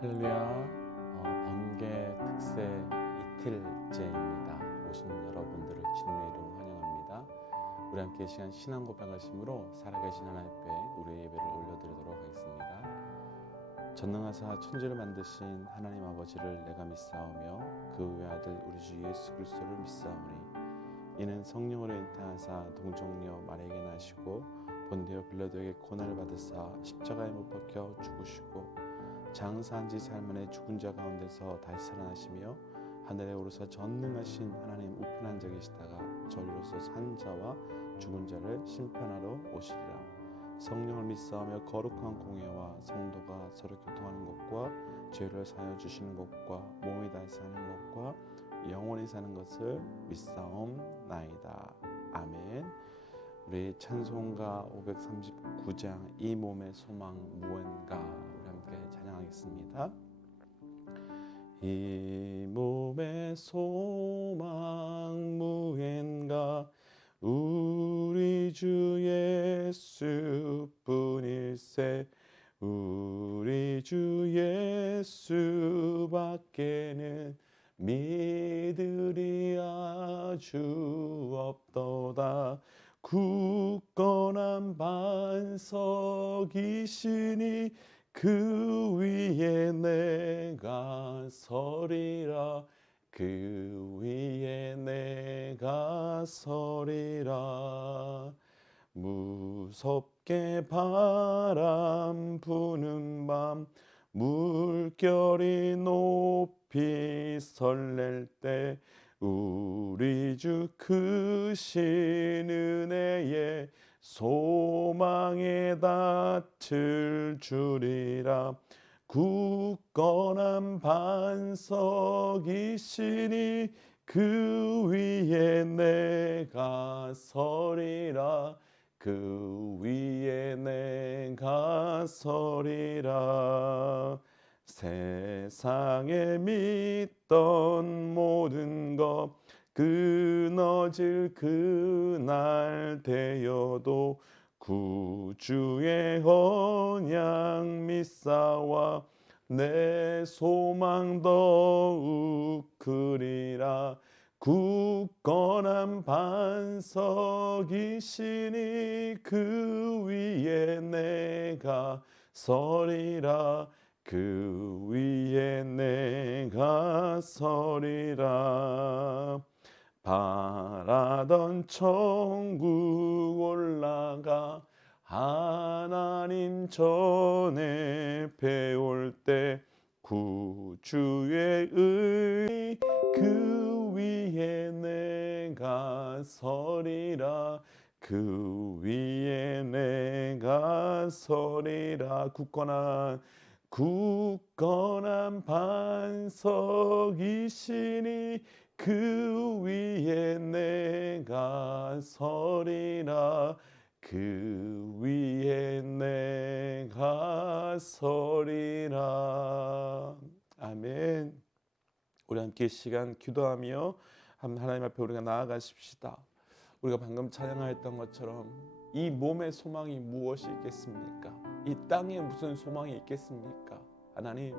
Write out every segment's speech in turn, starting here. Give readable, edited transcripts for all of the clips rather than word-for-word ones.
할렐루야. 번개 특세 이틀째입니다. 오신 여러분들을 주님의 이름으로 환영합니다. 우리 함께 이 시간 신앙 고백하심으로 살아계신 하나님께 우리의 예배를 올려드리도록 하겠습니다. 전능하사 천지를 만드신 하나님 아버지를 내가 믿사오며 그 외아들 우리 주 예수 그리스도를 믿사오니 이는 성령으로 인타하사 동정녀 마리아에게 나시고 본디오 빌라도에게 고난을 받으사 십자가에 못 박혀 죽으시고 장사한 지 사흘 만에 죽은 자 가운데서 다시 살아나시며 하늘에 오르사 전능하신 하나님 우편한 자 계시다가 저리로서 산 자와 죽은 자를 심판하러 오시리라. 성령을 믿사오며 거룩한 공예와 성도가 서로 교통하는 것과 죄를 사하여 주시는 것과 몸이 다시 사는 것과 영원히 사는 것을 믿사옵나이다. 아멘. 우리 찬송가 539장 이 몸의 소망 무언가 우리 함께 찬양하겠습니다. 이 몸의 소망 무언가 우리 주 예수뿐일세 우리 주 예수밖에는 믿으리 아주 없도다. 굳건한 반석이시니 그 위에 내가 서리라. 그 위에 내가 서리라. 무섭게 바람 부는 밤 물결이 높이 설렐 때 우리 주 크신 은혜에 소망에 닿을 줄이라. 굳건한 반석이시니 그 위에 내가 서리라. 그 위에 내가 서리라. 세상에 믿던 모든 것 끊어질 그날 되어도 구주의 언약 믿사와 내 소망 더욱 크리라. 굳건한 반석이시니 그 위에 내가 서리라. 그 위에 내가 서리라. 바라던 천국 올라가 하나님 전에 배울 때 구주의 의 그 위에 내가 서리라. 그 위에 내가 서리라. 굳건한 반석이시니 그 위에 내가 서리라. 그 위에 내가 서리라. 아멘. 우리 함께 이 시간 기도하며 하나님 앞에 우리가 나아가십시다. 우리가 방금 찬양하였던 것처럼 이 몸의 소망이 무엇이 있겠습니까? 이 땅에 무슨 소망이 있겠습니까? 하나님,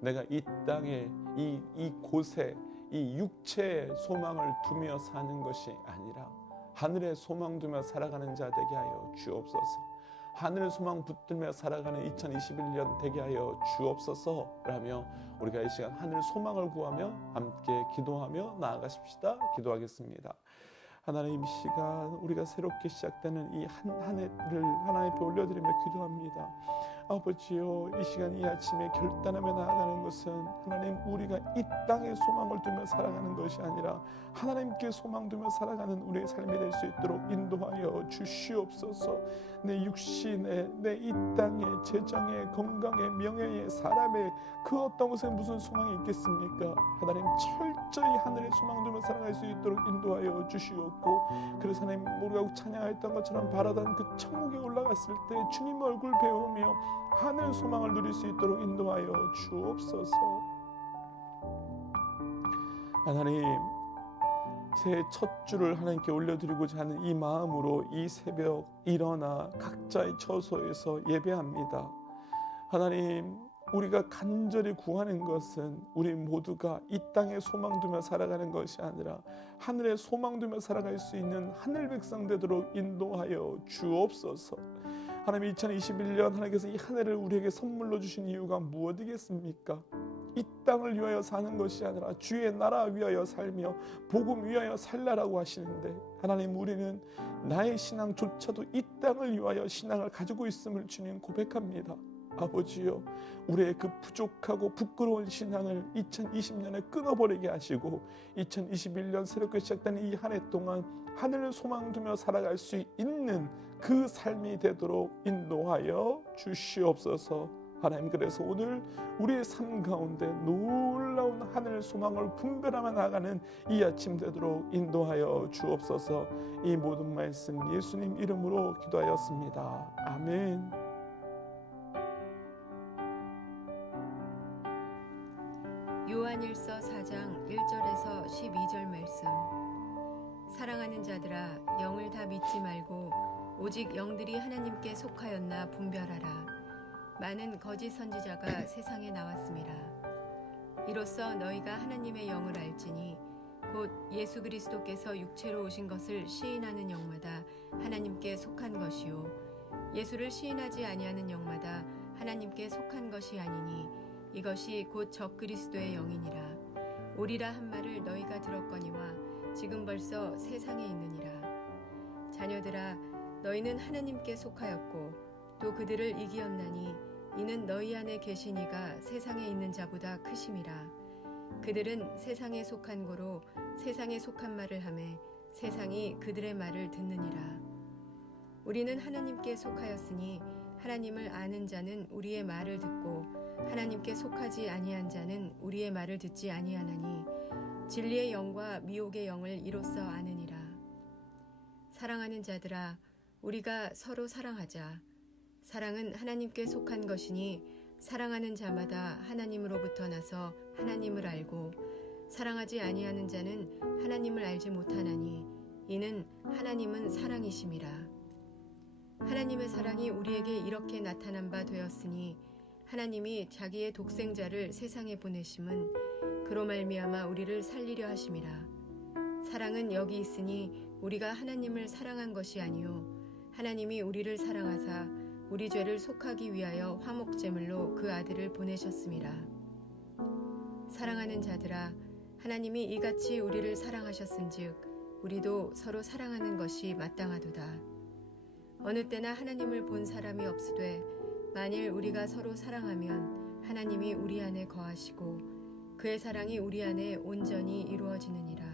내가 이 땅에 이 곳에 이 육체의 소망을 두며 사는 것이 아니라 하늘의 소망 두며 살아가는 자 되게 하여 주옵소서. 하늘 소망 붙들며 살아가는 2021년 되게 하여 주옵소서라며 우리가 이 시간 하늘 소망을 구하며 함께 기도하며 나아가십시다. 기도하겠습니다. 하나님, 이 시간 우리가 새롭게 시작되는 이 한 해를 하나님 앞에 올려드리며 기도합니다. 아버지요, 이 시간 이 아침에 결단하며 나아가는 것은 하나님, 우리가 이 땅에 소망을 두며 살아가는 것이 아니라 하나님께 소망 두며 살아가는 우리의 삶이 될 수 있도록 인도하여 주시옵소서. 내 육신에, 내 이 땅에, 재정에, 건강에, 명예에, 사람의 그 어떤 것에 무슨 소망이 있겠습니까? 하나님, 철저히 하늘의 소망 두며 살아갈 수 있도록 인도하여 주시옵고, 그래서 하나님, 우리가 찬양했던 것처럼 바라던 그 천국에 올라갔을 때 주님 얼굴 배우며 하늘 소망을 누릴 수 있도록 인도하여 주옵소서. 하나님, 새해 첫 주를 하나님께 올려드리고자 하는 이 마음으로 이 새벽 일어나 각자의 처소에서 예배합니다. 하나님, 우리가 간절히 구하는 것은 우리 모두가 이 땅에 소망 두며 살아가는 것이 아니라 하늘에 소망 두며 살아갈 수 있는 하늘 백성 되도록 인도하여 주옵소서. 하나님, 2021년 하나님께서 이 한 해를 우리에게 선물로 주신 이유가 무엇이겠습니까? 이 땅을 위하여 사는 것이 아니라 주의 나라 위하여 살며 복음 위하여 살라라고 하시는데, 하나님, 우리는 나의 신앙조차도 이 땅을 위하여 신앙을 가지고 있음을 주님 고백합니다. 아버지여, 우리의 그 부족하고 부끄러운 신앙을 2020년에 끊어버리게 하시고 2021년 새롭게 시작되는 이 한 해 동안 하늘을 소망 두며 살아갈 수 있는 그 삶이 되도록 인도하여 주시옵소서. 하나님, 그래서 오늘 우리의 삶 가운데 놀라운 하늘 소망을 분별하며 나가는 이 아침 되도록 인도하여 주옵소서. 이 모든 말씀 예수님 이름으로 기도하였습니다. 아멘. 요한일서 4장 1절에서 12절 말씀. 사랑하는 자들아, 영을 다 믿지 말고 오직 영들이 하나님께 속하였나 분별하라. 많은 거짓 선지자가 세상에 나왔습니다. 이로써 너희가 하나님의 영을 알지니 곧 예수 그리스도께서 육체로 오신 것을 시인하는 영마다 하나님께 속한 것이요 예수를 시인하지 아니하는 영마다 하나님께 속한 것이 아니니 이것이 곧 적그리스도의 영이니라. 오리라 한 말을 너희가 들었거니와 지금 벌써 세상에 있느니라. 자녀들아, 너희는 하나님께 속하였고 또 그들을 이기었나니 이는 너희 안에 계신 이가 세상에 있는 자보다 크심이라. 그들은 세상에 속한 고로 세상에 속한 말을 하매 세상이 그들의 말을 듣느니라. 우리는 하나님께 속하였으니 하나님을 아는 자는 우리의 말을 듣고 하나님께 속하지 아니한 자는 우리의 말을 듣지 아니하나니 진리의 영과 미혹의 영을 이로써 아느니라. 사랑하는 자들아, 우리가 서로 사랑하자. 사랑은 하나님께 속한 것이니 사랑하는 자마다 하나님으로부터 나서 하나님을 알고 사랑하지 아니하는 자는 하나님을 알지 못하나니 이는 하나님은 사랑이심이라. 하나님의 사랑이 우리에게 이렇게 나타난 바 되었으니 하나님이 자기의 독생자를 세상에 보내심은 그로 말미암아 우리를 살리려 하심이라. 사랑은 여기 있으니 우리가 하나님을 사랑한 것이 아니요 하나님이 우리를 사랑하사 우리 죄를 속하기 위하여 화목제물로 그 아들을 보내셨음이라. 사랑하는 자들아, 하나님이 이같이 우리를 사랑하셨은즉 우리도 서로 사랑하는 것이 마땅하도다. 어느 때나 하나님을 본 사람이 없으되 만일 우리가 서로 사랑하면 하나님이 우리 안에 거하시고 그의 사랑이 우리 안에 온전히 이루어지느니라.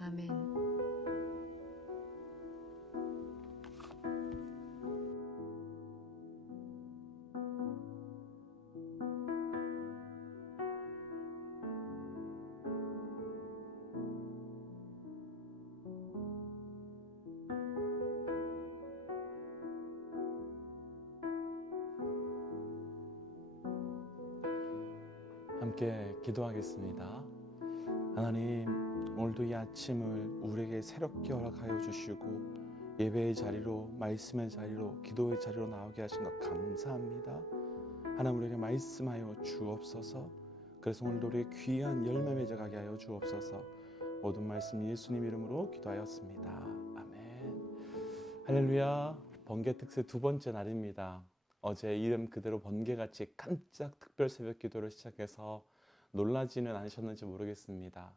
아멘. 함께 기도하겠습니다. 하나님, 오늘도 이 아침을 우리에게 새롭게 허락하여 주시고 예배의 자리로, 말씀의 자리로, 기도의 자리로 나오게 하신 것 감사합니다. 하나님, 우리에게 말씀하여 주옵소서. 그래서 오늘도 우리의 귀한 열매 맺어가게 하여 주옵소서. 모든 말씀 예수님 이름으로 기도하였습니다. 아멘. 할렐루야. 번개 특세 두 번째 날입니다. 어제 이름 그대로 번개같이 깜짝 특별 새벽 기도를 시작해서 놀라지는 않으셨는지 모르겠습니다.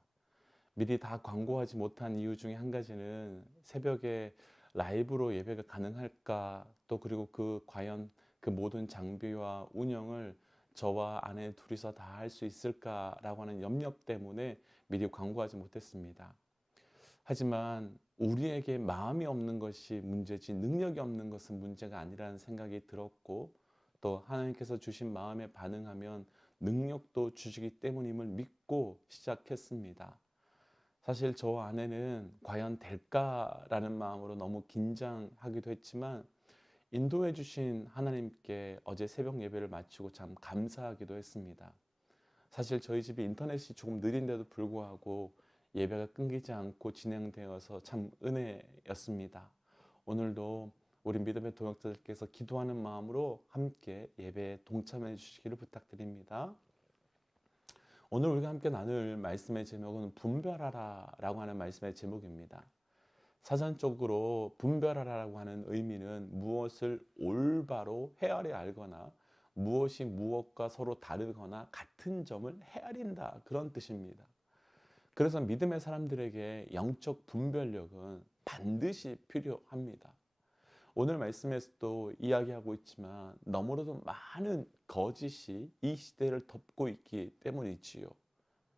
미리 다 광고하지 못한 이유 중에 한 가지는 새벽에 라이브로 예배가 가능할까, 또 그리고 과연 그 모든 장비와 운영을 저와 아내 둘이서 다 할 수 있을까라고 하는 염려 때문에 미리 광고하지 못했습니다. 하지만 우리에게 마음이 없는 것이 문제지 능력이 없는 것은 문제가 아니라는 생각이 들었고, 또 하나님께서 주신 마음에 반응하면 능력도 주시기 때문임을 믿고 시작했습니다. 사실 저와 아내는 과연 될까라는 마음으로 너무 긴장하기도 했지만 인도해 주신 하나님께 어제 새벽 예배를 마치고 참 감사하기도 했습니다. 사실 저희 집이 인터넷이 조금 느린데도 불구하고 예배가 끊기지 않고 진행되어서 참 은혜였습니다. 오늘도 우리 믿음의 동역자들께서 기도하는 마음으로 함께 예배에 동참해 주시기를 부탁드립니다. 오늘 우리가 함께 나눌 말씀의 제목은 분별하라 라고 하는 말씀의 제목입니다. 사전적으로 분별하라라고 하는 의미는 무엇을 올바로 헤아려 알거나 무엇이 무엇과 서로 다르거나 같은 점을 헤아린다, 그런 뜻입니다. 그래서 믿음의 사람들에게 영적 분별력은 반드시 필요합니다. 오늘 말씀에서도 이야기하고 있지만 너무나도 많은 거짓이 이 시대를 덮고 있기 때문이지요.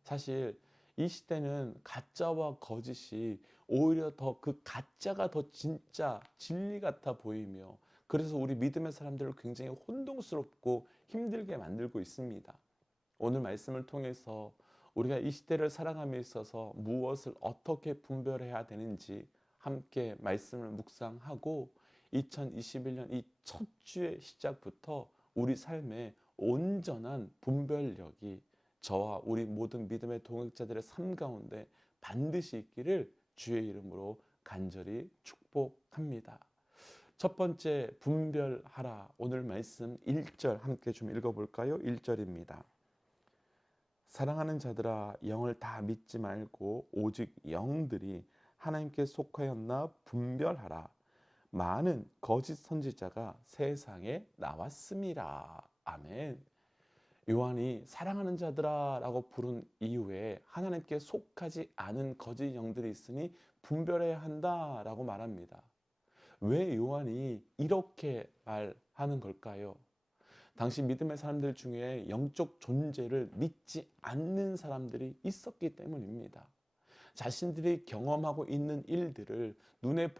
사실 이 시대는 가짜와 거짓이 오히려 더 그 가짜가 더 진짜 진리 같아 보이며, 그래서 우리 믿음의 사람들을 굉장히 혼동스럽고 힘들게 만들고 있습니다. 오늘 말씀을 통해서 우리가 이 시대를 살아감에 있어서 무엇을 어떻게 분별해야 되는지 함께 말씀을 묵상하고 2021년 이 첫 주의 시작부터 우리 삶에 온전한 분별력이 저와 우리 모든 믿음의 동역자들의 삶 가운데 반드시 있기를 주의 이름으로 간절히 축복합니다. 첫 번째, 분별하라. 오늘 말씀 1절 함께 좀 읽어볼까요? 1절입니다. 사랑하는 자들아, 영을 다 믿지 말고 오직 영들이 하나님께 속하였나 분별하라. 많은 거짓 선지자가 세상에 나왔습니다. 아멘. 요한이 사랑하는 자들아 라고 부른 이후에 하나님께 속하지 않은 거짓 영들이 있으니 분별해야 한다 라고 말합니다. 왜 요한이 이렇게 말하는 걸까요? 당시 믿음의 사람들 중에 영적 존재를 믿지 않는 사람들이 있었기 때문입니다. 자신들이 경험하고 있는 일들을 눈에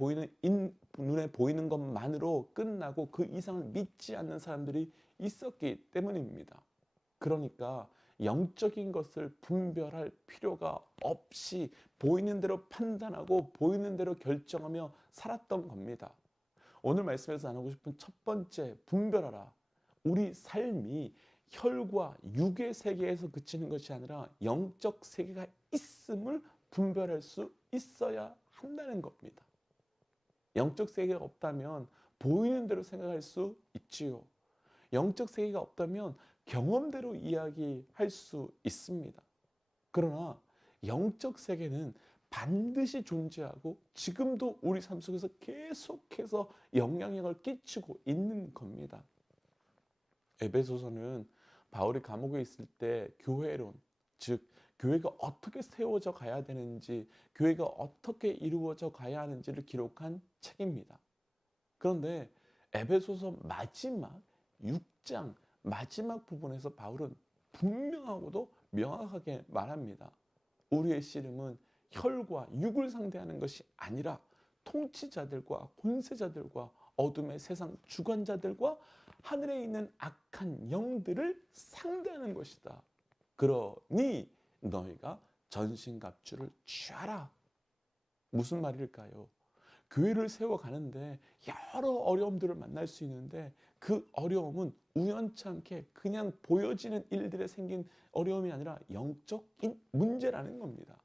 보이는 것만으로 끝나고 그 이상을 믿지 않는 사람들이 있었기 때문입니다. 그러니까 영적인 것을 분별할 필요가 없이 보이는 대로 판단하고 보이는 대로 결정하며 살았던 겁니다. 오늘 말씀에서 나누고 싶은 첫 번째, 분별하라. 우리 삶이 혈과 육의 세계에서 그치는 것이 아니라 영적 세계가 있음을 분별할 수 있어야 한다는 겁니다. 영적 세계가 없다면 보이는 대로 생각할 수 있지요. 영적 세계가 없다면 경험대로 이야기할 수 있습니다. 그러나 영적 세계는 반드시 존재하고 지금도 우리 삶 속에서 계속해서 영향력을 끼치고 있는 겁니다. 에베소서는 바울이 감옥에 있을 때 교회론, 즉 교회가 어떻게 세워져 가야 되는지, 교회가 어떻게 이루어져 가야 하는지를 기록한 책입니다. 그런데 에베소서 마지막 6장 마지막 부분에서 바울은 분명하고도 명확하게 말합니다. 우리의 씨름은 혈과 육을 상대하는 것이 아니라 통치자들과 권세자들과 어둠의 세상 주관자들과 하늘에 있는 악한 영들을 상대하는 것이다. 그러니 너희가 전신갑주를 취하라. 무슨 말일까요? 교회를 세워가는데 여러 어려움들을 만날 수 있는데 그 어려움은 우연찮게 그냥 보여지는 일들에 생긴 어려움이 아니라 영적인 문제라는 겁니다.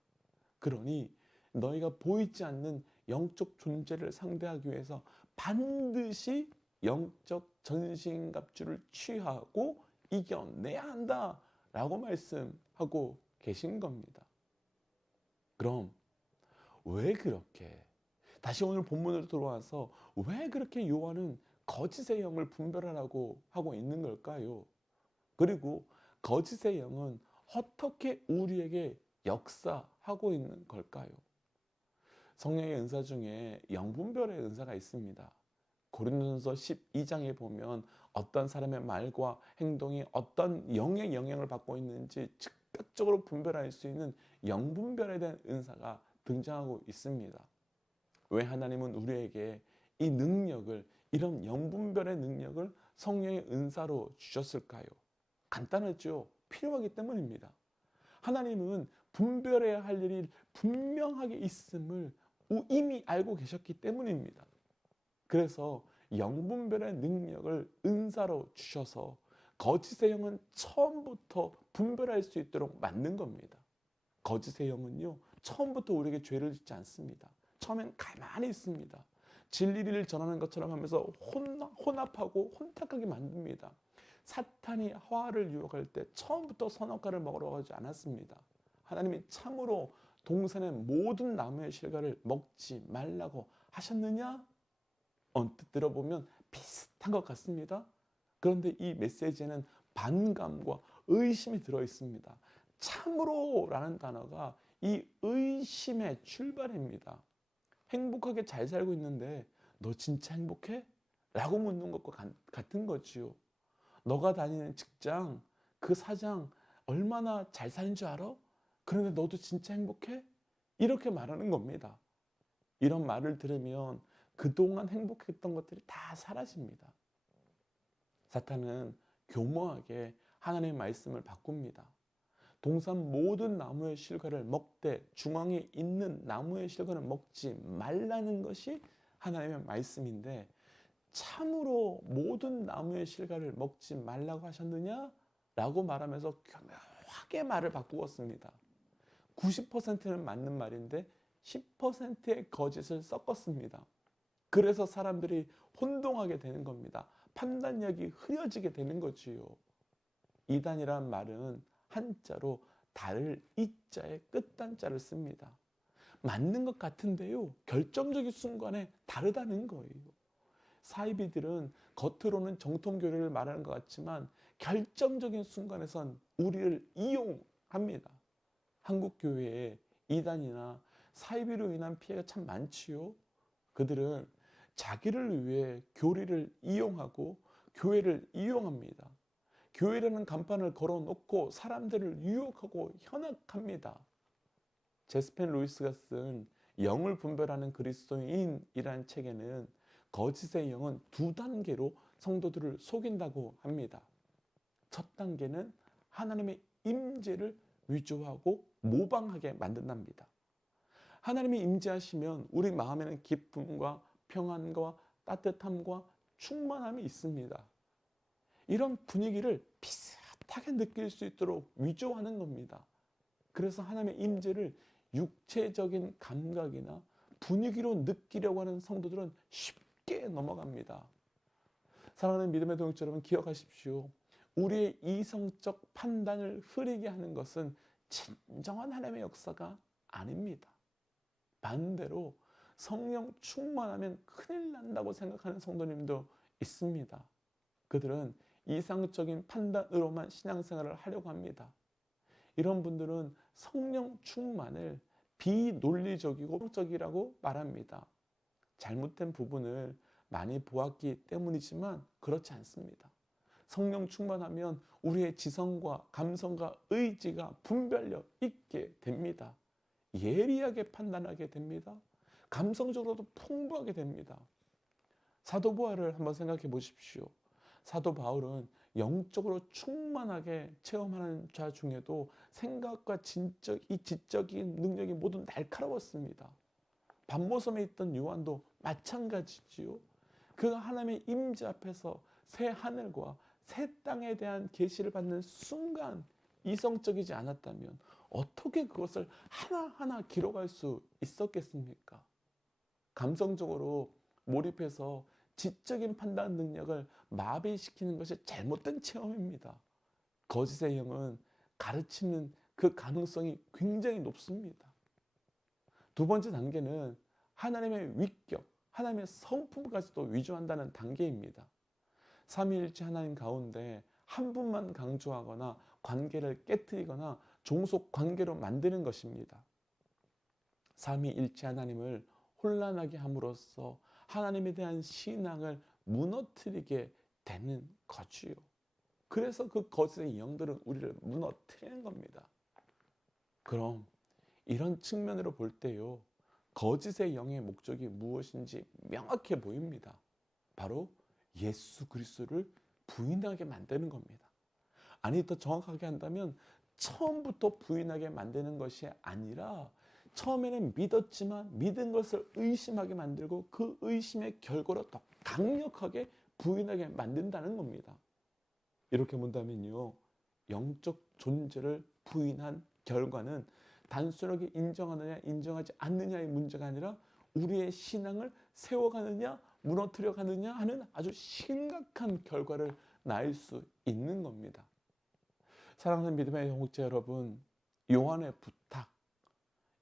그러니 너희가 보이지 않는 영적 존재를 상대하기 위해서 반드시 영적 전신갑주를 취하고 이겨내야 한다라고 말씀하고 계신 겁니다. 그럼 왜 그렇게, 다시 오늘 본문으로 돌아와서 왜 그렇게 요한은 거짓의 영을 분별하라고 하고 있는 걸까요? 그리고 거짓의 영은 어떻게 우리에게 역사하고 있는 걸까요? 성령의 은사 중에 영분별의 은사가 있습니다. 고린도전서 12장에 보면 어떤 사람의 말과 행동이 어떤 영의 영향을 받고 있는지 즉각적으로 분별할 수 있는 영분별에 대한 은사가 등장하고 있습니다. 왜 하나님은 우리에게 이 능력을, 이런 영분별의 능력을 성령의 은사로 주셨을까요? 간단하죠. 필요하기 때문입니다. 하나님은 분별해야 할 일이 분명하게 있음을 이미 알고 계셨기 때문입니다. 그래서 영분별의 능력을 은사로 주셔서 거짓의 영은 처음부터 분별할 수 있도록 만든 겁니다. 거짓의 영은요, 처음부터 우리에게 죄를 짓지 않습니다. 처음엔 가만히 있습니다. 진리를 전하는 것처럼 하면서 혼합하고 혼탁하게 만듭니다. 사탄이 하와를 유혹할 때 처음부터 선악과를 먹으러 가지 않았습니다. 하나님이 참으로 동산의 모든 나무의 실과를 먹지 말라고 하셨느냐? 언뜻 들어보면 비슷한 것 같습니다. 그런데 이 메시지에는 반감과 의심이 들어 있습니다. 참으로라는 단어가 이 의심의 출발입니다. 행복하게 잘 살고 있는데 너 진짜 행복해? 라고 묻는 것과 같은 거지요. 너가 다니는 직장, 그 사장 얼마나 잘 사는 줄 알아? 그런데 너도 진짜 행복해? 이렇게 말하는 겁니다. 이런 말을 들으면 그동안 행복했던 것들이 다 사라집니다. 사탄은 교묘하게 하나님의 말씀을 바꿉니다. 동산 모든 나무의 실과를 먹되 중앙에 있는 나무의 실과는 먹지 말라는 것이 하나님의 말씀인데, 참으로 모든 나무의 실과를 먹지 말라고 하셨느냐? 라고 말하면서 교묘하게 말을 바꾸었습니다. 90%는 맞는 말인데 10%의 거짓을 섞었습니다. 그래서 사람들이 혼동하게 되는 겁니다. 판단력이 흐려지게 되는 거지요. 이단이란 말은 한자로 달을 이자에 끝단자를 씁니다. 맞는 것 같은데요, 결정적인 순간에 다르다는 거예요. 사이비들은 겉으로는 정통교리를 말하는 것 같지만 결정적인 순간에선 우리를 이용합니다. 한국교회에 이단이나 사이비로 인한 피해가 참 많지요. 그들은 자기를 위해 교리를 이용하고 교회를 이용합니다. 교회라는 간판을 걸어놓고 사람들을 유혹하고 현혹합니다. 제스펜 루이스가 쓴 영을 분별하는 그리스도인이라는 책에는 거짓의 영은 두 단계로 성도들을 속인다고 합니다. 첫 단계는 하나님의 임재를 위조하고 모방하게 만든답니다. 하나님이 임재하시면 우리 마음에는 기쁨과 평안과 따뜻함과 충만함이 있습니다. 이런 분위기를 비슷하게 느낄 수 있도록 위조하는 겁니다. 그래서 하나님의 임재를 육체적인 감각이나 분위기로 느끼려고 하는 성도들은 쉽게 넘어갑니다. 사랑하는 믿음의 동역자 여러분, 기억하십시오. 우리의 이성적 판단을 흐리게 하는 것은 진정한 하나님의 역사가 아닙니다. 반대로 성령 충만하면 큰일 난다고 생각하는 성도님도 있습니다. 그들은 이상적인 판단으로만 신앙생활을 하려고 합니다. 이런 분들은 성령 충만을 비논리적이고 적이라고 말합니다. 잘못된 부분을 많이 보았기 때문이지만 그렇지 않습니다. 성령 충만하면 우리의 지성과 감성과 의지가 분별력 있게 됩니다. 예리하게 판단하게 됩니다. 감성적으로도 풍부하게 됩니다. 사도 바울을 한번 생각해 보십시오. 사도 바울은 영적으로 충만하게 체험하는 자 중에도 생각과 지적인 능력이 모두 날카로웠습니다. 밤모섬에 있던 요한도 마찬가지지요. 그가 하나님의 임재 앞에서 새 하늘과 새 땅에 대한 계시를 받는 순간 이성적이지 않았다면 어떻게 그것을 하나하나 기록할 수 있었겠습니까? 감성적으로 몰입해서 지적인 판단 능력을 마비시키는 것이 잘못된 체험입니다. 거짓의 영은 가르치는 그 가능성이 굉장히 높습니다. 두 번째 단계는 하나님의 위격, 하나님의 성품까지도 위조한다는 단계입니다. 삼위일체 하나님 가운데 한 분만 강조하거나 관계를 깨트리거나 종속 관계로 만드는 것입니다. 삼위일체 하나님을 혼란하게 함으로써 하나님에 대한 신앙을 무너뜨리게 되는 거지요. 그래서 그 거짓의 영들은 우리를 무너뜨리는 겁니다. 그럼 이런 측면으로 볼 때요, 거짓의 영의 목적이 무엇인지 명확해 보입니다. 바로 예수 그리스도를 부인하게 만드는 겁니다. 아니, 더 정확하게 한다면 처음부터 부인하게 만드는 것이 아니라 처음에는 믿었지만 믿은 것을 의심하게 만들고 그 의심의 결과로 더 강력하게 부인하게 만든다는 겁니다. 이렇게 본다면요, 영적 존재를 부인한 결과는 단순하게 인정하느냐 인정하지 않느냐의 문제가 아니라 우리의 신앙을 세워가느냐 무너뜨려 가느냐 하는 아주 심각한 결과를 낳을 수 있는 겁니다. 사랑하는 믿음의 형제 여러분, 요한의 부탁,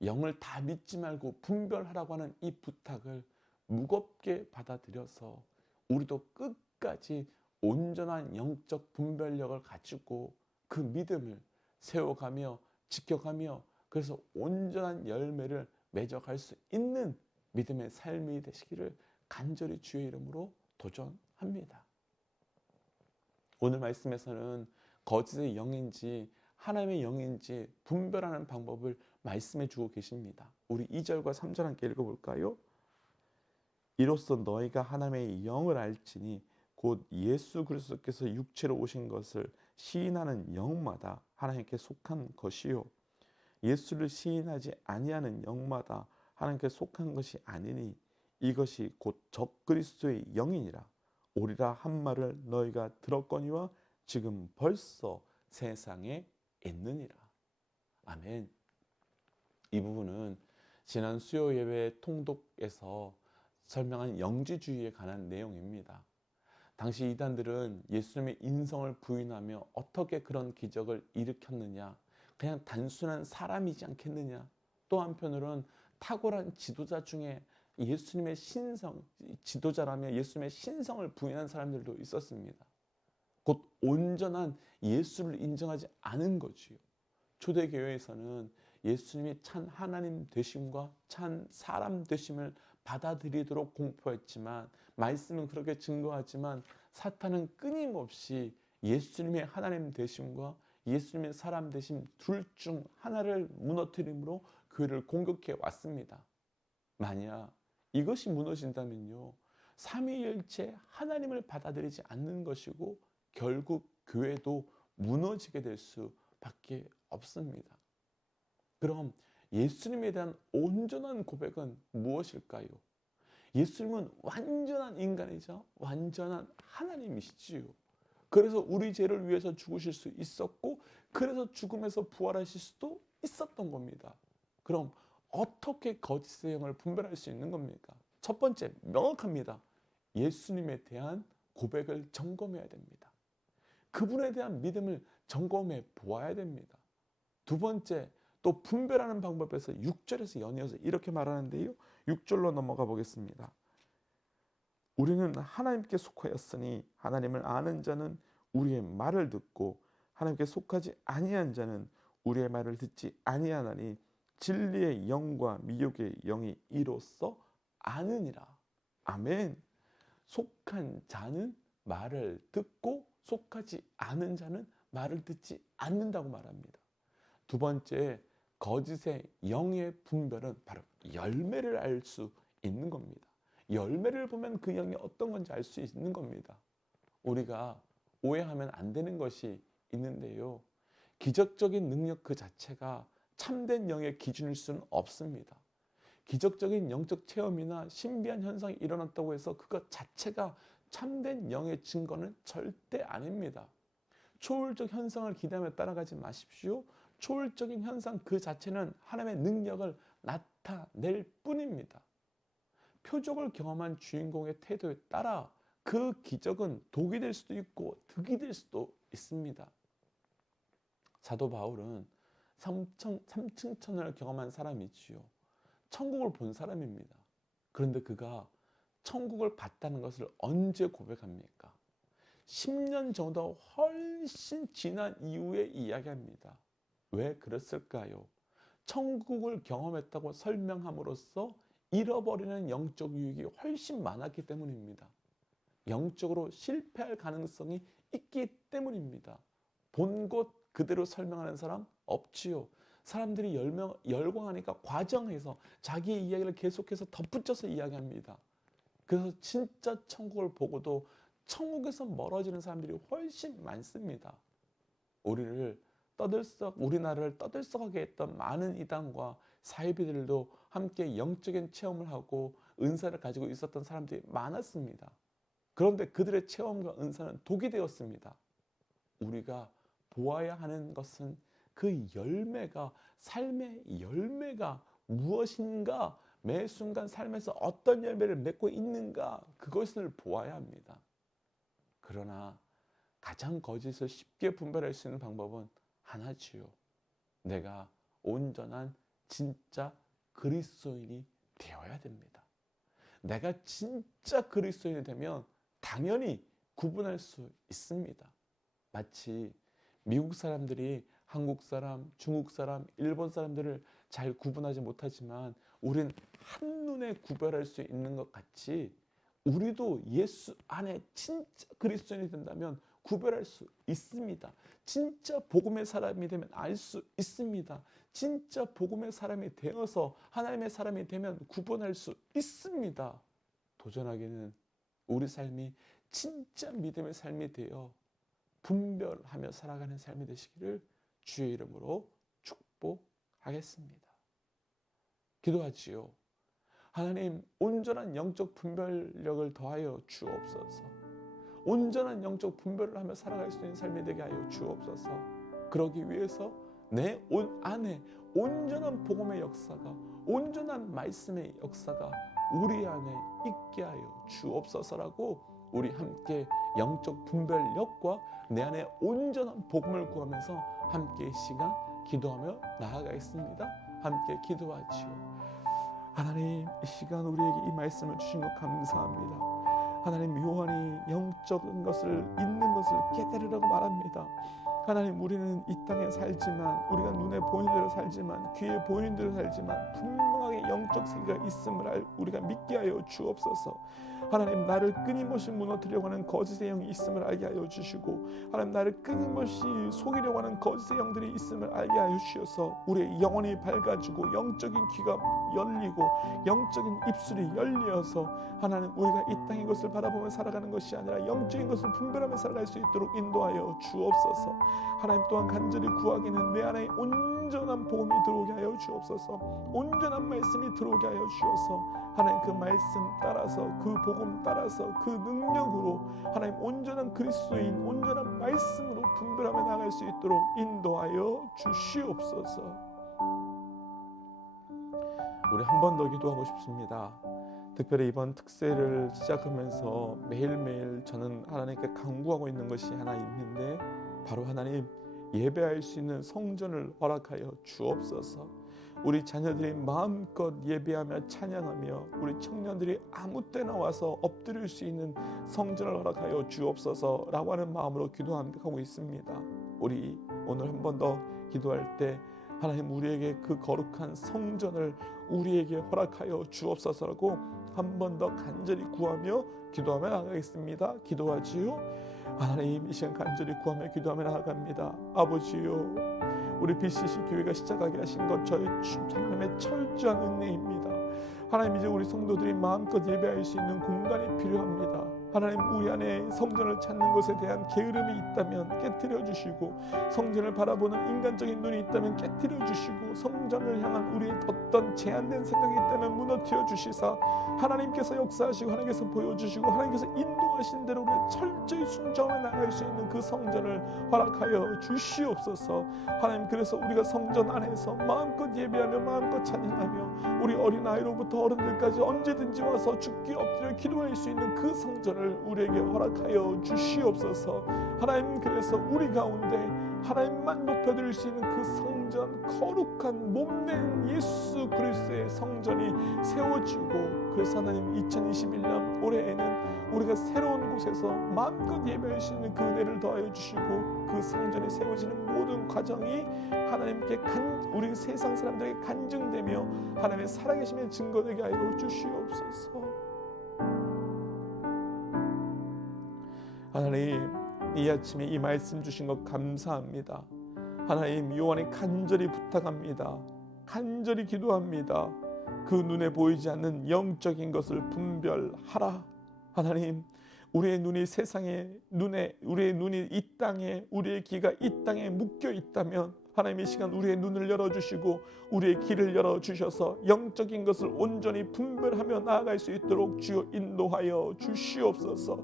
영을 다 믿지 말고 분별하라고 하는 이 부탁을 무겁게 받아들여서 우리도 끝까지 온전한 영적 분별력을 가지고 그 믿음을 세워가며 지켜가며 그래서 온전한 열매를 맺어갈 수 있는 믿음의 삶이 되시기를 간절히 주의 이름으로 도전합니다. 오늘 말씀에서는 거짓의 영인지 하나님의 영인지 분별하는 방법을 말씀해 주고 계십니다. 우리 2절과 3절 함께 읽어볼까요? 이로써 너희가 하나님의 영을 알지니 곧 예수 그리스도께서 육체로 오신 것을 시인하는 영마다 하나님께 속한 것이요 예수를 시인하지 아니하는 영마다 하나님께 속한 것이 아니니 이것이 곧 적그리스도의 영이니라. 오리라 한 말을 너희가 들었거니와 지금 벌써 세상에 있느니라. 아멘. 이 부분은 지난 수요 예배 통독에서 설명한 영지주의에 관한 내용입니다. 당시 이단들은 예수님의 인성을 부인하며 어떻게 그런 기적을 일으켰느냐, 그냥 단순한 사람이지 않겠느냐, 또 한편으로는 탁월한 지도자 중에 예수님의 신성, 지도자라며 예수님의 신성을 부인한 사람들도 있었습니다. 곧 온전한 예수를 인정하지 않은 거지요. 초대교회에서는 예수님이 참 하나님 되심과 참 사람 되심을 받아들이도록 공포했지만 말씀은 그렇게 증거하지만 사탄은 끊임없이 예수님의 하나님 되심과 예수님의 사람 되심 둘 중 하나를 무너뜨림으로 교회를 공격해 왔습니다. 만약 이것이 무너진다면요, 삼위일체 하나님을 받아들이지 않는 것이고 결국 교회도 무너지게 될 수밖에 없습니다. 그럼 예수님에 대한 온전한 고백은 무엇일까요? 예수님은 완전한 인간이죠. 완전한 하나님이시지요. 그래서 우리 죄를 위해서 죽으실 수 있었고 그래서 죽음에서 부활하실 수도 있었던 겁니다. 그럼 어떻게 거짓의 영을 분별할 수 있는 겁니까? 첫 번째, 명확합니다. 예수님에 대한 고백을 점검해야 됩니다. 그분에 대한 믿음을 점검해 보아야 됩니다. 두 번째, 또 분별하는 방법에서 6절에서 연이어서 이렇게 말하는데요. 6절로 넘어가 보겠습니다. 우리는 하나님께 속하였으니 하나님을 아는 자는 우리의 말을 듣고 하나님께 속하지 아니한 자는 우리의 말을 듣지 아니하나니 진리의 영과 미혹의 영이 이로써 아느니라. 아멘. 속한 자는 말을 듣고 속하지 않은 자는 말을 듣지 않는다고 말합니다. 두 번째, 거짓의 영의 분별은 바로 열매를 알 수 있는 겁니다. 열매를 보면 그 영이 어떤 건지 알 수 있는 겁니다. 우리가 오해하면 안 되는 것이 있는데요. 기적적인 능력 그 자체가 참된 영의 기준일 수는 없습니다. 기적적인 영적 체험이나 신비한 현상이 일어났다고 해서 그것 자체가 참된 영의 증거는 절대 아닙니다. 초월적 현상을 기대하며 따라가지 마십시오. 초월적인 현상 그 자체는 하나님의 능력을 나타낼 뿐입니다. 표적을 경험한 주인공의 태도에 따라 그 기적은 독이 될 수도 있고 득이 될 수도 있습니다. 사도 바울은 삼층천을 경험한 사람이지요. 천국을 본 사람입니다. 그런데 그가 천국을 봤다는 것을 언제 고백합니까? 10년 정도 훨씬 지난 이후에 이야기합니다. 왜 그랬을까요? 천국을 경험했다고 설명함으로써 잃어버리는 영적 유익이 훨씬 많았기 때문입니다. 영적으로 실패할 가능성이 있기 때문입니다. 본 곳 그대로 설명하는 사람 없지요. 사람들이 열광하니까 과정해서 자기의 이야기를 계속해서 덧붙여서 이야기합니다. 그래서 진짜 천국을 보고도 천국에서 멀어지는 사람들이 훨씬 많습니다. 우리나라를 떠들썩하게 했던 많은 이단과 사이비들도 함께 영적인 체험을 하고 은사를 가지고 있었던 사람들이 많았습니다. 그런데 그들의 체험과 은사는 독이 되었습니다. 우리가 보아야 하는 것은 그 열매가, 삶의 열매가 무엇인가 매 순간 삶에서 어떤 열매를 맺고 있는가, 그것을 보아야 합니다. 그러나 가장 거짓을 쉽게 분별할 수 있는 방법은 하나지요. 내가 온전한 진짜 그리스도인이 되어야 됩니다. 내가 진짜 그리스도인이 되면 당연히 구분할 수 있습니다. 마치 미국 사람들이 한국 사람, 중국 사람, 일본 사람들을 잘 구분하지 못하지만 우린 한눈에 구별할 수 있는 것 같이, 우리도 예수 안에 진짜 그리스도인이 된다면 구별할 수 있습니다. 진짜 복음의 사람이 되면 알 수 있습니다. 진짜 복음의 사람이 되어서 하나님의 사람이 되면 구분할 수 있습니다. 도전하기는 우리 삶이 진짜 믿음의 삶이 되어 분별하며 살아가는 삶이 되시기를 주의 이름으로 축복하겠습니다. 기도하지요. 하나님, 온전한 영적 분별력을 더하여 주옵소서. 온전한 영적 분별을 하며 살아갈 수 있는 삶이 되게 하여 주옵소서. 그러기 위해서 내 안에 온전한 복음의 역사가, 온전한 말씀의 역사가 우리 안에 있게 하여 주옵소서라고 우리 함께 영적 분별력과 내 안에 온전한 복음을 구하면서 함께 이 시간 기도하며 나아가겠습니다. 함께 기도하지요. 하나님, 이 시간 우리에게 이 말씀을 주신 것 감사합니다. 하나님, 요한이 영적인 것을, 있는 것을 깨달으라고 말합니다. 하나님, 우리는 이 땅에 살지만, 우리가 눈에 보이는 대로 살지만, 귀에 보이는 대로 살지만 분명하게 영적 세계가 있음을 우리가 믿게 하여 주옵소서. 하나님, 나를 끊임없이 무너뜨리려고 하는 거짓의 영이 있음을 알게 하여 주시고, 하나님, 나를 끊임없이 속이려고 하는 거짓의 영들이 있음을 알게 하여 주셔서 우리의 영혼이 밝아지고 영적인 귀가 열리고 영적인 입술이 열려서 하나님, 우리가 이 땅의 것을 바라보며 살아가는 것이 아니라 영적인 것을 분별하며 살아갈 수 있도록 인도하여 주옵소서. 하나님, 또한 간절히 구하기는 내 안에 온전한 복음이 들어오게 하여 주옵소서. 온전한 말씀이 들어오게 하여 주셔서 하나님, 그 말씀 따라서, 그 복음 따라서, 그 능력으로 하나님, 온전한 그리스도인, 온전한 말씀으로 분별하며 나갈 수 있도록 인도하여 주시옵소서. 우리 한 번 더 기도하고 싶습니다. 특별히 이번 특세를 시작하면서 매일매일 저는 하나님께 간구하고 있는 것이 하나 있는데, 바로 하나님, 예배할 수 있는 성전을 허락하여 주옵소서. 우리 자녀들이 마음껏 예배하며 찬양하며 우리 청년들이 아무 때나 와서 엎드릴 수 있는 성전을 허락하여 주옵소서라고 하는 마음으로 기도하고 있습니다. 우리 오늘 한 번 더 기도할 때 하나님, 우리에게 그 거룩한 성전을 우리에게 허락하여 주옵소서라고 한 번 더 간절히 구하며 기도하며 나가겠습니다. 기도하지요. 하나님, 이 시간 간절히 구하며 기도하며 나아갑니다. 아버지요, 우리 BCC 교회가 시작하게 하신 것 저희 하나님의 철저한 은혜입니다. 하나님, 이제 우리 성도들이 마음껏 예배할 수 있는 공간이 필요합니다. 하나님, 우리 안에 성전을 찾는 것에 대한 게으름이 있다면 깨트려 주시고, 성전을 바라보는 인간적인 눈이 있다면 깨트려 주시고, 성전을 향한 우리의 어떤 제한된 생각이 있다면 무너뜨려 주시사 하나님께서 역사하시고 하나님께서 보여주시고 하나님께서 인도하신 대로 우리 철저히 순종해 나갈 수 있는 그 성전을 허락하여 주시옵소서. 하나님, 그래서 우리가 성전 안에서 마음껏 예배하며 마음껏 찬양하며 우리 어린아이로부터 어른들까지 언제든지 와서 죽기 엎드려 기도할 수 있는 그 성전을 우리에게 허락하여 주시옵소서. 하나님, 그래서 우리 가운데 하나님만 높여드릴 수 있는 그 성전, 거룩한 몸된 예수 그리스도의 성전이 세워지고, 그래서 하나님, 2021년 올해에는 우리가 새로운 곳에서 마음껏 예배할 수 있는 그 은혜를 더하여 주시고, 그 성전이 세워지는 모든 과정이 하나님께 우리 세상 사람들에게 간증되며 하나님의 살아계심의 증거되게 하여 주시옵소서. 하나님, 이 아침에 이 말씀 주신 것 감사합니다. 하나님, 요한이 간절히 부탁합니다. 간절히 기도합니다. 그 눈에 보이지 않는 영적인 것을 분별하라. 하나님, 우리의 눈이 세상의 눈에, 우리의 눈이 이 땅에, 우리의 귀가 이 땅에 묶여 있다면 하나님, 이 시간 우리의 눈을 열어주시고 우리의 귀를 열어주셔서 영적인 것을 온전히 분별하며 나아갈 수 있도록 주여 인도하여 주시옵소서.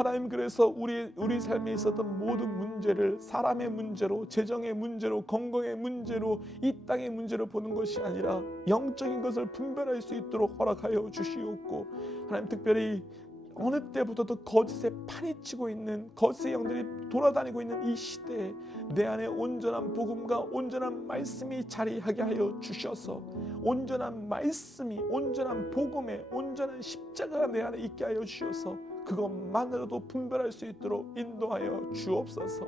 하나님, 그래서 우리 삶에 있었던 모든 문제를 사람의 문제로, 재정의 문제로, 건강의 문제로, 이 땅의 문제로 보는 것이 아니라 영적인 것을 분별할 수 있도록 허락하여 주시옵고, 하나님, 특별히 어느 때보다도 거짓에 파헤치고 있는 거짓의 영들이 돌아다니고 있는 이 시대에 내 안에 온전한 복음과 온전한 말씀이 자리하게 하여 주셔서, 온전한 말씀이, 온전한 복음에 온전한 십자가가 내 안에 있게 하여 주셔서 그것만으로도 분별할 수 있도록 인도하여 주옵소서.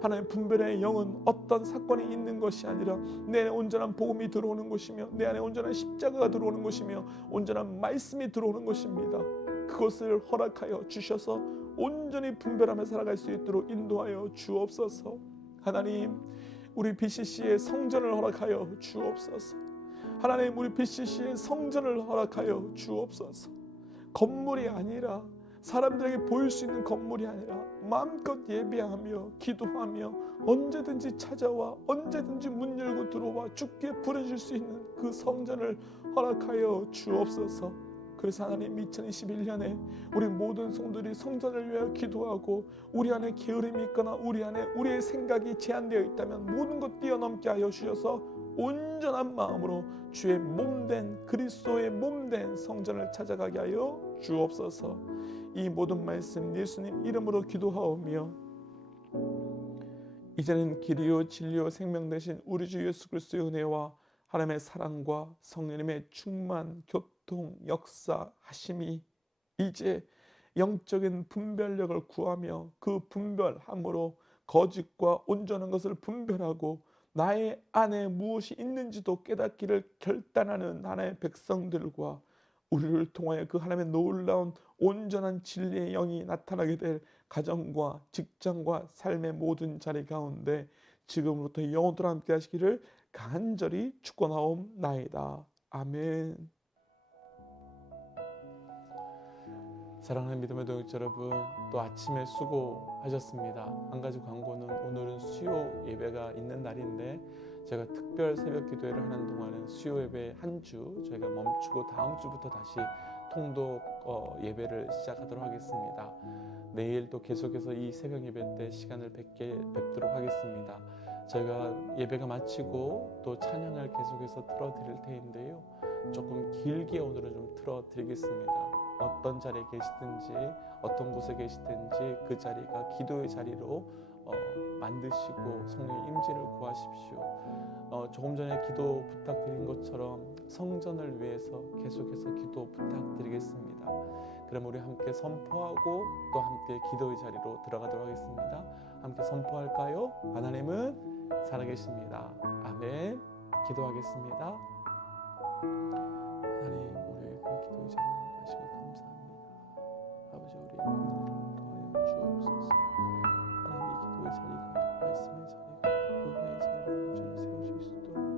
하나님, 분별의 영은 어떤 사건이 있는 것이 아니라 내 온전한 복음이 들어오는 것이며, 내 안에 온전한 십자가가 들어오는 것이며, 온전한 말씀이 들어오는 것입니다. 그것을 허락하여 주셔서 온전히 분별하며 살아갈 수 있도록 인도하여 주옵소서. 하나님, 우리 BCC의 성전을 허락하여 주옵소서. 하나님, 우리 BCC의 성전을 허락하여 주옵소서. 건물이 아니라, 사람들에게 보일 수 있는 건물이 아니라 마음껏 예배하며 기도하며 언제든지 찾아와 언제든지 문 열고 들어와 주께 부르실 수 있는 그 성전을 허락하여 주옵소서. 그래서 하나님, 2021년에 우리 모든 성도들이 성전을 위하여 기도하고, 우리 안에 게으름이 있거나 우리 안에 우리의 생각이 제한되어 있다면 모든 것 뛰어넘게 하여 주셔서 온전한 마음으로 주의 몸된, 그리스도의 몸된 성전을 찾아가게 하여 주옵소서. 이 모든 말씀 예수님 이름으로 기도하오며, 이제는 길이요 진리요 생명 되신 우리 주 예수 그리스도의 은혜와 하나님의 사랑과 성령님의 충만, 교통, 역사하심이 이제 영적인 분별력을 구하며 그 분별함으로 거짓과 온전한 것을 분별하고 나의 안에 무엇이 있는지도 깨닫기를 결단하는 하나님의 백성들과, 우리를 통하여 그 하나님의 놀라운 온전한 진리의 영이 나타나게 될 가정과 직장과 삶의 모든 자리 가운데 지금부터 영원토록 함께 하시기를 간절히 축원하옵나이다. 아멘. 사랑하는 믿음의 동역자 여러분, 또 아침에 수고하셨습니다. 한 가지 광고는, 오늘은 수요 예배가 있는 날인데 제가 특별 새벽 기도회를 하는 동안은 수요 예배 한 주 저희가 멈추고 다음 주부터 다시 통독 예배를 시작하도록 하겠습니다. 내일 또 계속해서 이 새벽 예배 때 시간을 뵙도록 하겠습니다. 저희가 예배가 마치고 또 찬양을 계속해서 틀어드릴 테인데요, 조금 길게 오늘은 좀 틀어드리겠습니다. 어떤 자리에 계시든지 어떤 곳에 계시든지 그 자리가 기도의 자리로 만드시고 성령의 임재를 구하십시오. 조금 전에 기도 부탁드린 것처럼 성전을 위해서 계속해서 기도 부탁드리겠습니다. 그럼 우리 함께 선포하고 또 함께 기도의 자리로 들어가도록 하겠습니다. 함께 선포할까요? 하나님은 살아계십니다. 아멘. 기도하겠습니다. 하나님, 우리의 그 기도의 자리를 하시고 감사합니다. 아버지, 우리의 기도를 더하여 주옵소서. 하나님, 이 기도의 자리가 말씀의 자리가 은혜의 자리로 온전히 세워질 수 있도록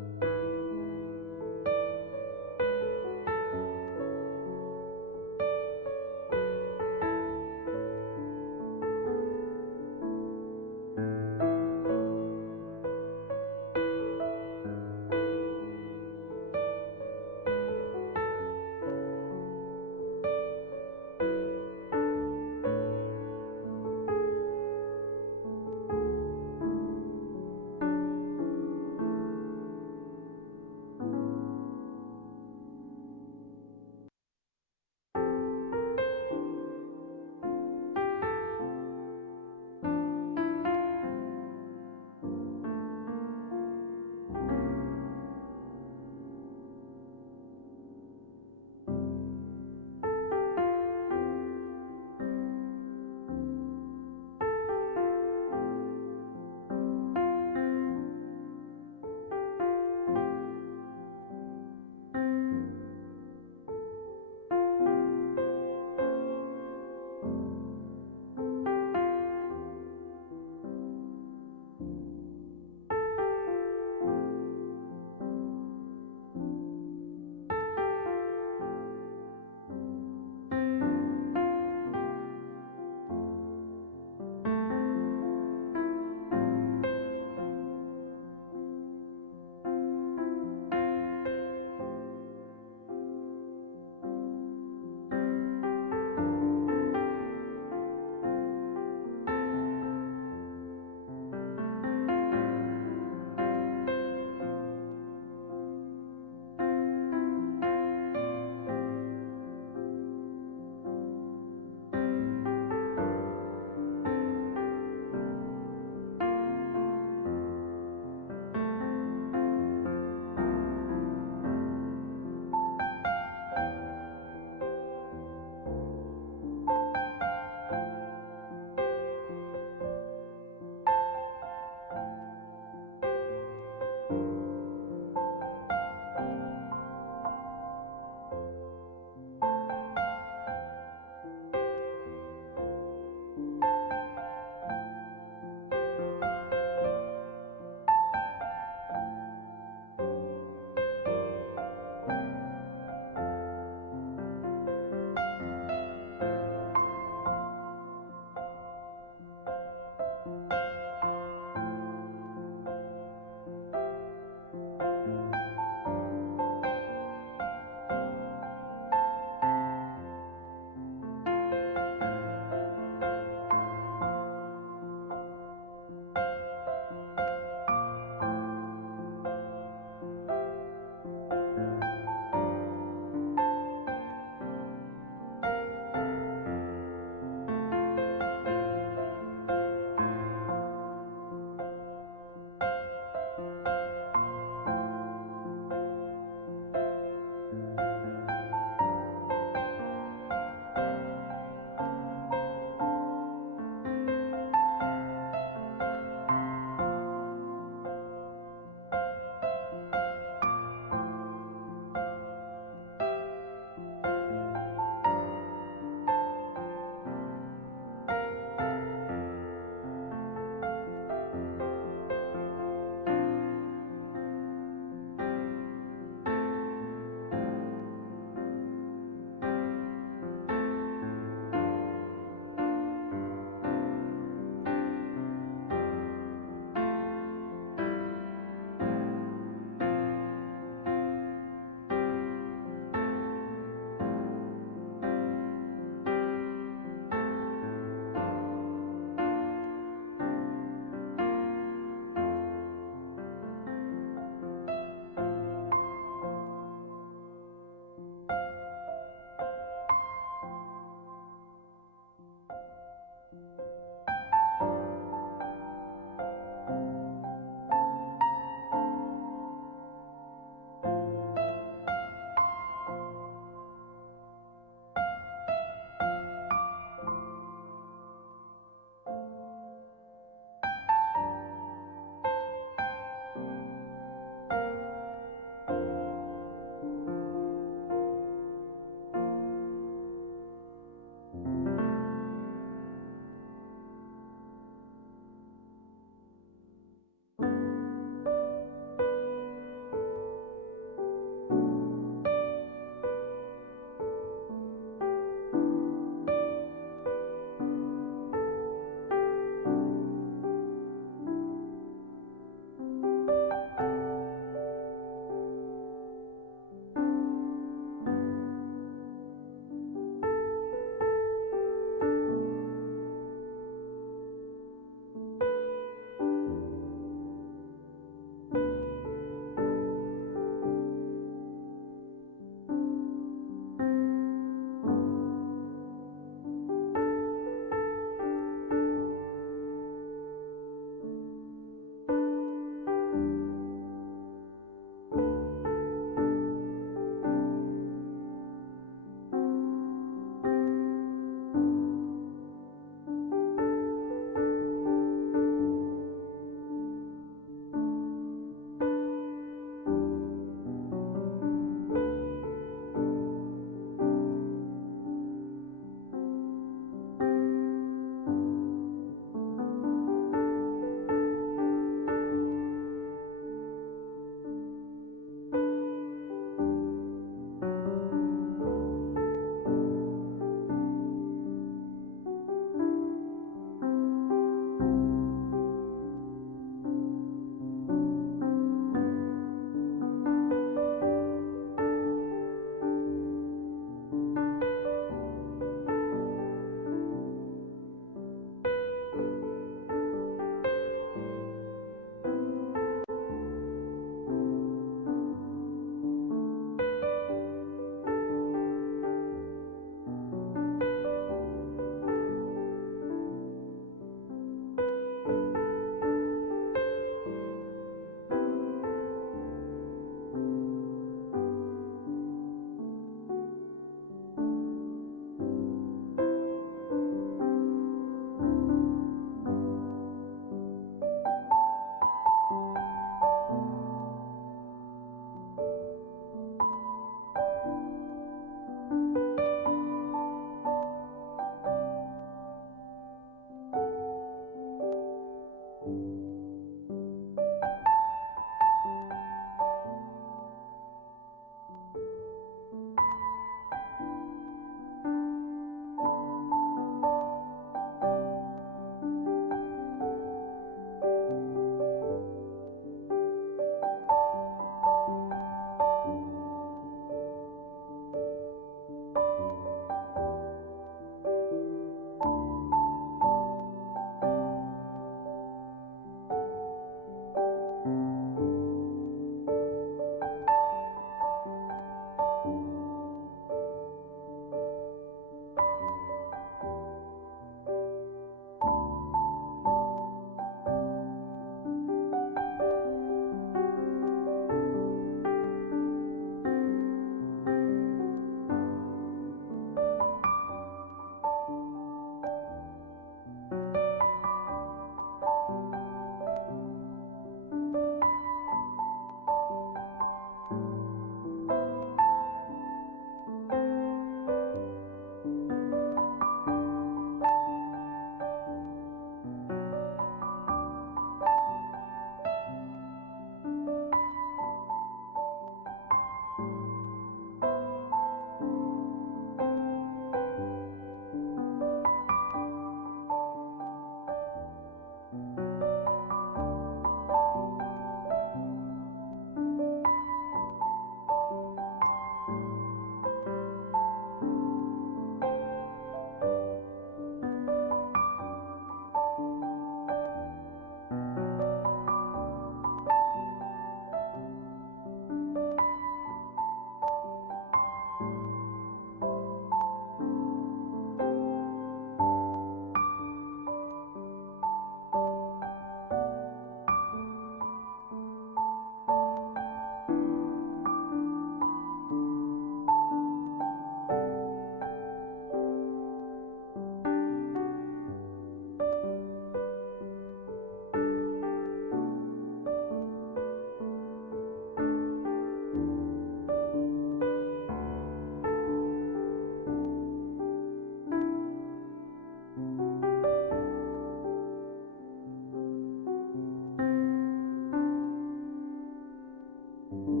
아멘.